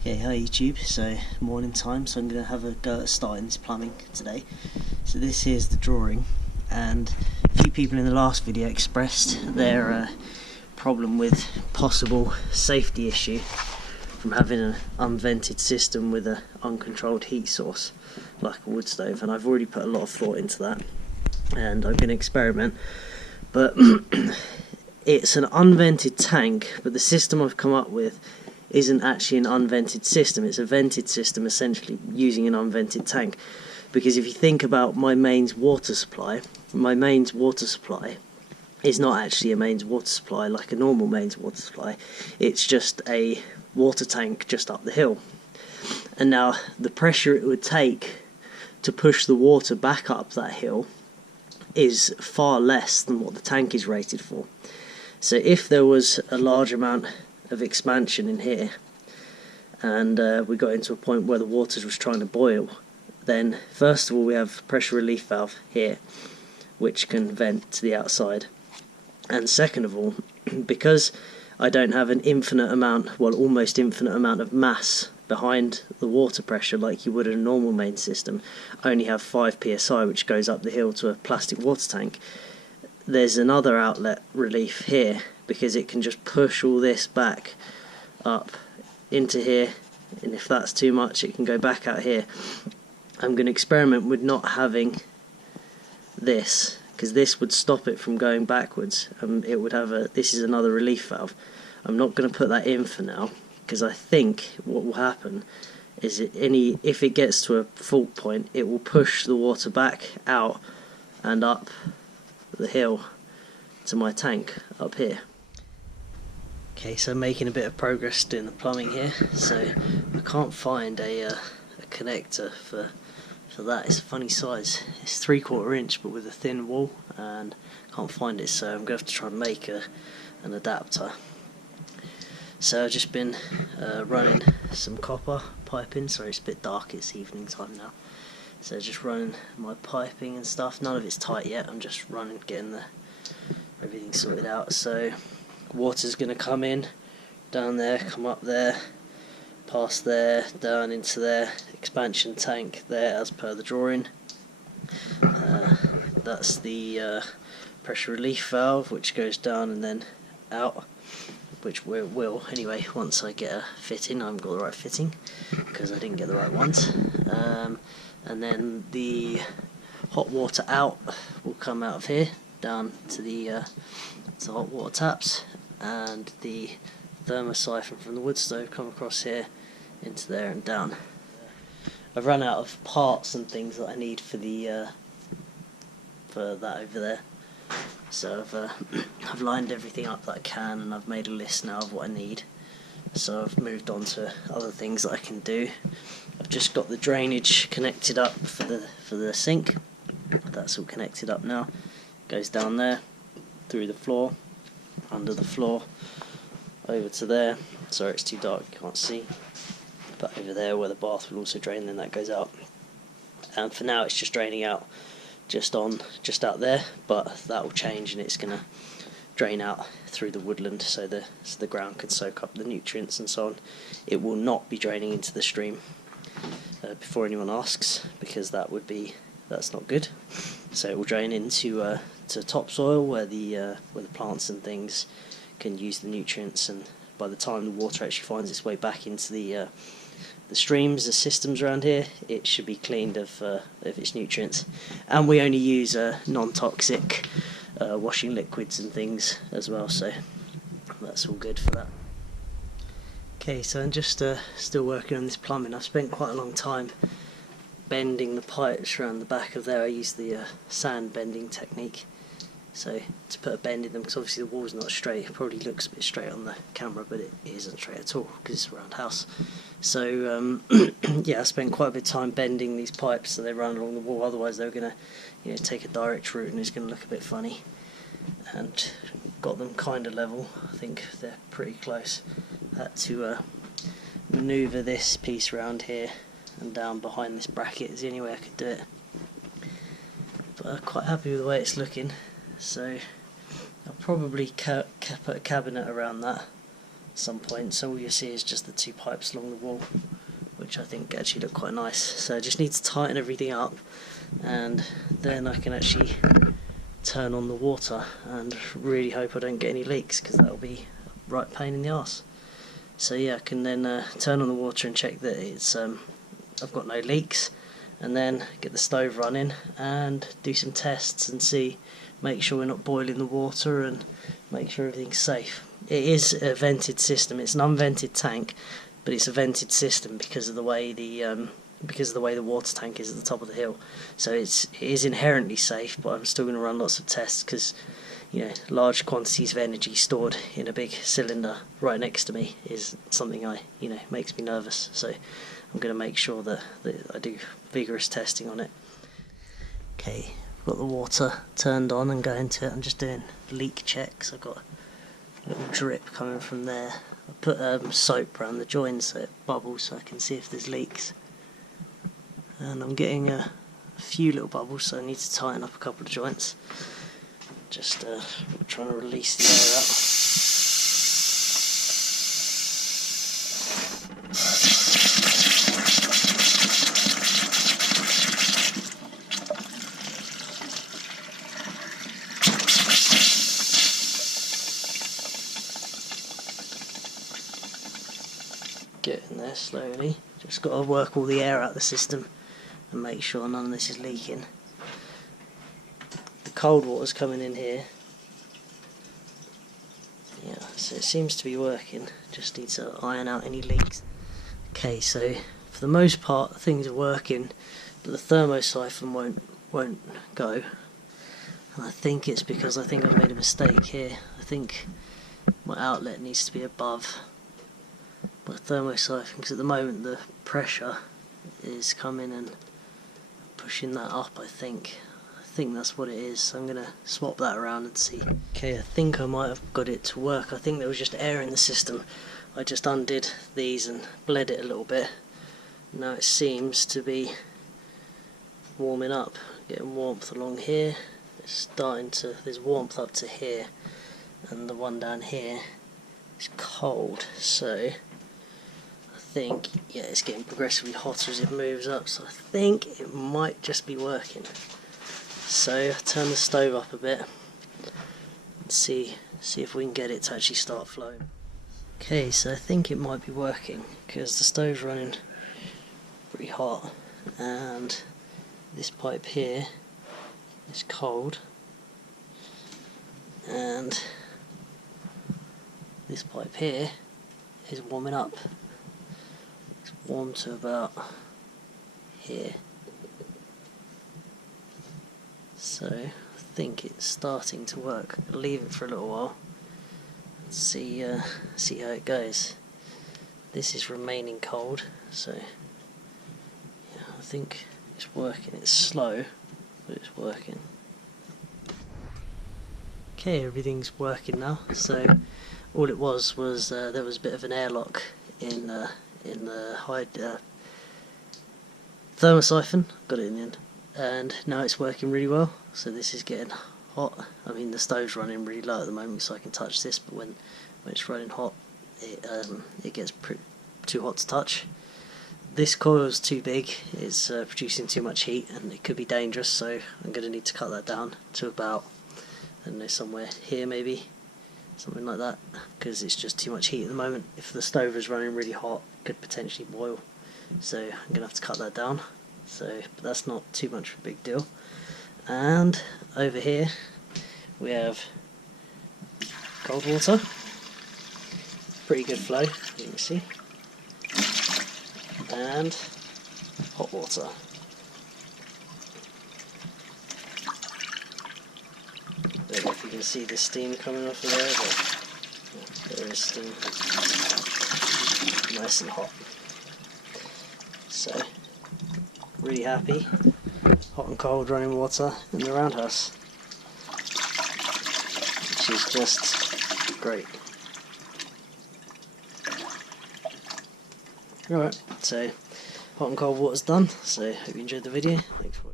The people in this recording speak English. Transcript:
Okay, hi YouTube. So morning time, so I'm going to have a go at starting this plumbing today. So this here's the drawing, and a few people in the last video expressed their problem with possible safety issue from having an unvented system with an uncontrolled heat source like a wood stove, and I've already put a lot of thought into that and I'm going to experiment. But it's an unvented tank, but the system I've come up with isn't actually an unvented system. It's a vented system, essentially using an unvented tank. Because if you think about my mains water supply is not actually a mains water supply like a normal mains water supply. It's just a water tank just up the hill. And now the pressure it would take to push the water back up that hill is far less than what the tank is rated for. So if there was a large amount of expansion in here and we got into a point where the water was trying to boil, then first of all we have a pressure relief valve here which can vent to the outside, and second of all, because I don't have an infinite amount, well almost infinite amount of mass behind the water pressure like you would in a normal main system, I only have 5 psi which goes up the hill to a plastic water tank. There's another outlet relief here because it can just push all this back up into here, and if that's too much it can go back out here. I'm going to experiment with not having this because this would stop it from going backwards. It would have this is another relief valve. I'm not going to put that in for now because I think what will happen is if it gets to a fault point, it will push the water back out and up the hill to my tank up here. Okay, so I'm making a bit of progress doing the plumbing here. So I can't find a connector for that. It's a funny size. It's 3/4 inch but with a thin wall, and can't find it, so I'm going to have to try and make an adapter. So I've just been running some copper piping. Sorry, it's a bit dark, it's evening time now. So just running my piping and stuff. None of it's tight yet, I'm just running, getting everything sorted out. So water's going to come in down there, come up there, past there, down into there, expansion tank there as per the drawing. That's the pressure relief valve which goes down and then out, which will anyway once I get a fitting. I haven't got the right fitting because I didn't get the right ones. And then the hot water out will come out of here down to the hot water taps, and the thermosiphon from the wood stove come across here into there and down. I've run out of parts and things that I need for that over there, so I've lined everything up that I can, and I've made a list now of what I need. So I've moved on to other things that I can do. I've just got the drainage connected up for the sink. That's all connected up now. Goes down there, through the floor, under the floor, over to there. Sorry, it's too dark, you can't see. But over there where the bath will also drain, then that goes out. And for now it's just draining out just out there, but that will change and it's going to drain out through the woodland so the ground can soak up the nutrients and so on. It will not be draining into the stream before anyone asks, because that's not good. So it will drain into to topsoil where the plants and things can use the nutrients, and by the time the water actually finds its way back into the streams, the systems around here, it should be cleaned of its nutrients. And we only use non-toxic washing liquids and things as well, so that's all good for that. Okay, so I'm just still working on this plumbing. I've spent quite a long time bending the pipes around the back of there. I use the sand bending technique, so to put a bend in them, because obviously the wall's not straight. It probably looks a bit straight on the camera, but it isn't straight at all because it's a roundhouse. So yeah, I spent quite a bit of time bending these pipes so they run along the wall, otherwise they were going to take a direct route and it's going to look a bit funny. And got them kind of level. I think they're pretty close. Had to manoeuvre this piece around here and down behind this bracket is the only way I could do it. But I'm quite happy with the way it's looking, so I'll probably put a cabinet around that some point, so all you see is just the two pipes along the wall, which I think actually look quite nice. So I just need to tighten everything up, and then I can actually turn on the water, and really hope I don't get any leaks, because that'll be a right pain in the arse. So yeah, I can then turn on the water and check that it's I've got no leaks, and then get the stove running and do some tests and make sure we're not boiling the water, and make sure everything's safe. It is a vented system. It's an unvented tank, but it's a vented system because of the way the water tank is at the top of the hill. So it is inherently safe, but I'm still going to run lots of tests, because large quantities of energy stored in a big cylinder right next to me is something makes me nervous. So I'm going to make sure that I do vigorous testing on it. Okay, I've got the water turned on and going to it. I'm just doing leak checks. I've got a little drip coming from there. I put soap around the joins so it bubbles, so I can see if there's leaks. And I'm getting a few little bubbles, so I need to tighten up a couple of joints. Just trying to release the air out. Getting there slowly. Just got to work all the air out of the system and make sure none of this is leaking. The cold water's coming in here. Yeah, so it seems to be working. Just need to iron out any leaks. Okay, so for the most part things are working, but the thermosiphon won't go. And I think it's because I've made a mistake here. I think my outlet needs to be above my thermosiphon, because at the moment the pressure is coming and pushing that up. I think that's what it is, so I'm going to swap that around and see. Okay, I think I might have got it to work. I think there was just air in the system. I just undid these and bled it a little bit. Now it seems to be warming up, getting warmth along here. It's there's warmth up to here, and the one down here is cold, so I think, yeah, it's getting progressively hotter as it moves up, so I think it might just be working. So turn the stove up a bit and see if we can get it to actually start flowing. Okay, so I think it might be working, because the stove's running pretty hot, and this pipe here is cold, and this pipe here is warming up. Warm to about here, so I think it's starting to work. I'll leave it for a little while and see how it goes. This is remaining cold, so yeah, I think it's working. It's slow, but it's working. Okay, everything's working now. So all it was there was a bit of an airlock in the thermosiphon. Got it in the end, and now it's working really well. So this is getting hot. I mean, the stove's running really low at the moment, so I can touch this, but when it's running hot, it gets too hot to touch. This coil's too big. It's producing too much heat, and it could be dangerous, so I'm going to need to cut that down to about, I don't know, somewhere here maybe, something like that, because it's just too much heat at the moment. If the stove is running really hot, it could potentially boil, so I'm going to have to cut that down. So, but that's not too much of a big deal. And over here we have cold water, pretty good flow, you can see, and hot water. I don't know if you can see the steam coming off of there, but there is steam. Nice and hot. So, really happy. Hot and cold running water in the roundhouse, which is just great. Alright, so hot and cold water's done, so hope you enjoyed the video. Thanks for watching.